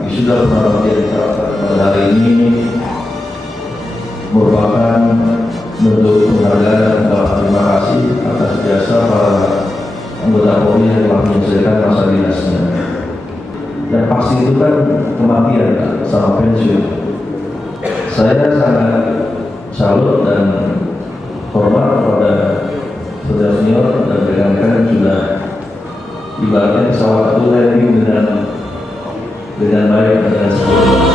wisuda purnama yang pada hari ini merupakan bentuk penghargaan dan ungkapan terima kasih atas jasa para anggota Polri yang telah menyelesaikan masa dinasnya. Dan pasti itu kan kematian sama pensiun. Saya sangat salut dan hormat kepada saudara senior dan rekan-rekan sudah ibaratnya pesawat itu landing dengan baik dan dengan sempurna.